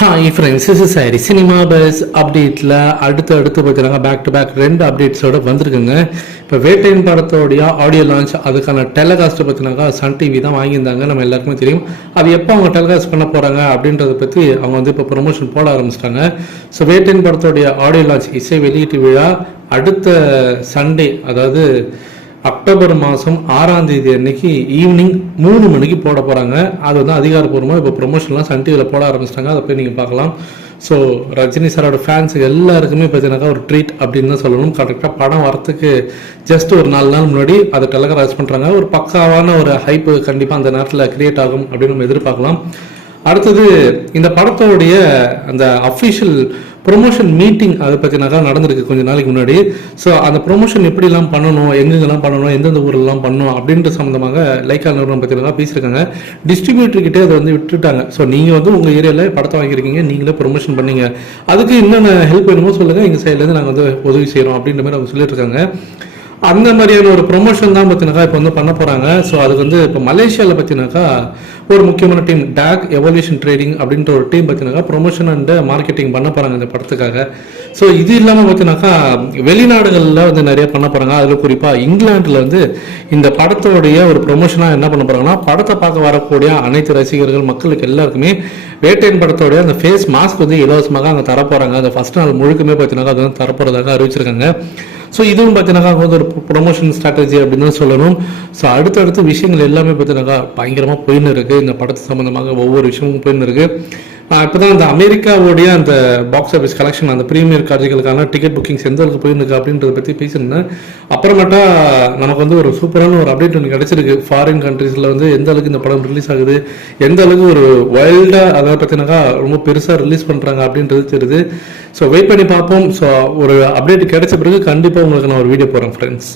Hi friends is sorry cinema buzz அப்டேட்டில் அடுத்து அடுத்து பார்த்தீங்கன்னா பேக் டு பேக் ரெண்டு அப்டேட்ஸோட வந்திருக்குங்க. இப்போ வேட்டையின் படத்தோடைய ஆடியோ லான்ச் அதுக்கான டெலகாஸ்ட்டை பார்த்தினாக்கா சன் டிவி தான் வாங்கியிருந்தாங்க. நம்ம எல்லாருக்குமே தெரியும். அது எப்போ அவங்க டெலகாஸ்ட் பண்ண போகிறாங்க அப்படின்றத பற்றி அவங்க வந்து இப்போ ப்ரொமோஷன் போட ஆரம்பிச்சிட்டாங்க. ஸோ வேட்டையின் படத்தோடைய ஆடியோ லான்ச் இசை வெளியீட்டு விழா அடுத்த சண்டே அதாவது அக்டோபர் மாதம் ஆறாம் தேதி அன்னைக்கு ஈவினிங் மூணு மணிக்கு போட போகிறாங்க அது வந்து அதிகாரப்பூர்வமாக இப்போ ப்ரொமோஷன்லாம் சன் டிவியில் போட ஆரம்பிச்சிட்டாங்க. அதை போய் நீங்கள் பார்க்கலாம். ஸோ ரஜினி சாரோட ஃபேன்ஸ் எல்லாருக்குமே பார்த்தீங்கன்னாக்கா ஒரு ட்ரீட் அப்படின்னு தான் சொல்லணும். கரெக்டாக படம் வரத்துக்கு ஜஸ்ட் ஒரு நாலு நாள் முன்னாடி அதை டெலகராஜ் பண்ணுறாங்க ஒரு பக்காவான ஒரு ஹைப்பு கண்டிப்பாக அந்த நேரத்தில் கிரியேட் ஆகும் அப்படின்னு நம்ம எதிர்பார்க்கலாம். அடுத்தது இந்த படத்தோடைய அந்த அஃபிஷியல் ப்ரொமோஷன் மீட்டிங் அதை பற்றினாக்கா நடந்திருக்கு கொஞ்சம் நாளைக்கு முன்னாடி. ஸோ அந்த ப்ரொமோஷன் எப்படிலாம் பண்ணணும் எங்கெங்கெல்லாம் பண்ணணும் எந்தெந்த ஊரெல்லாம் பண்ணணும் அப்படின்ற சம்மந்தமாக லைக்கா நிறுவனம் பற்றினாக்கா பேசியிருக்காங்க. டிஸ்ட்ரிபியூட்டர்கிட்டே அதை வந்து விட்டுட்டாங்க. ஸோ நீங்கள் வந்து உங்கள் ஏரியாவில் படத்தை வாங்கியிருக்கீங்க நீங்களே ப்ரொமோஷன் பண்ணீங்க. அதுக்கு என்னென்ன ஹெல்ப் வேணுமோ சொல்லுங்கள் எங்கள் சைட்லேருந்து நாங்கள் வந்து உதவி செய்கிறோம் அப்படின்ற மாதிரி அவங்க சொல்லிட்டு இருக்காங்க. அந்த மாதிரியான ஒரு ப்ரொமோஷன் தான் பார்த்தினாக்கா இப்போ வந்து பண்ண போகிறாங்க ஸோ அதுக்கு வந்து இப்போ மலேசியாவில் பார்த்தினாக்கா ஒரு முக்கியமான டீம் டாக் எவல்யூஷன் ட்ரேடிங் அப்படின்ற ஒரு டீம் பார்த்தீங்கன்னாக்கா ப்ரொமோஷன் அண்ட் மார்க்கெட்டிங் பண்ண போகிறாங்க இந்த படத்துக்காக. ஸோ இது இல்லாமல் பார்த்தீங்கன்னாக்கா வெளிநாடுகளில் வந்து நிறைய பண்ண போகிறாங்க அதில் குறிப்பாக இங்கிலாண்டில் வந்து இந்த படத்தோடைய ஒரு ப்ரொமோஷனாக என்ன பண்ண போகிறாங்கன்னா படத்தை பார்க்க வரக்கூடிய அனைத்து ரசிகர்கள் மக்களுக்கு எல்லாருக்குமே வேட்டையன் படத்தோடைய அந்த ஃபேஸ் மாஸ்க் வந்து இலவசமாக அங்கே தரப்போகிறாங்க அந்த ஃபஸ்ட் நாள் முழுக்குமே பார்த்தினாக்கா அது வந்து தரப்போகிறதாக அறிவிச்சிருக்காங்க. ஸோ இதுவும் பார்த்தீங்கன்னா வந்து ஒரு ப்ரொமோஷன் ஸ்ட்ராட்டஜி அப்படின்னு தான் சொல்லணும். ஸோ அடுத்தடுத்த விஷயங்கள் எல்லாமே பார்த்தீங்கன்னாக்கா பயங்கரமாக போயின்னு இருக்கு. இந்த படத்து சம்மந்தமாக ஒவ்வொரு விஷயமும் போயின்னு இருக்கு. இப்போ தான் அந்த அமெரிக்காவுடைய அந்த பாக்ஸ் ஆஃபீஸ் கலெக்ஷன் அந்த ப்ரீமியர் காட்சிகளுக்கான டிக்கெட் புக்கிங்ஸ் எந்த அளவுக்கு போயிருக்கு அப்படின்றத பற்றி பேசியிருந்தேன். அப்புறமேட்டா நமக்கு வந்து ஒரு சூப்பரான ஒரு அப்டேட் ஒன்று கிடச்சிருக்கு. ஃபாரின் கண்ட்ரீஸில் வந்து எந்த அளவுக்கு இந்த படம் ரிலீஸ் ஆகுது எந்த அளவுக்கு ஒரு வைல்டாக அதை பற்றினாக்கா ரொம்ப பெருசாக ரிலீஸ் பண்ணுறாங்க அப்படின்றது தெரியுது. ஸோ வெயிட் பண்ணி பார்ப்போம். ஸோ ஒரு அப்டேட் கிடைச்ச பிறகு கண்டிப்பாக உங்களுக்கு நான் ஒரு வீடியோ போகிறேன் ஃப்ரெண்ட்ஸ்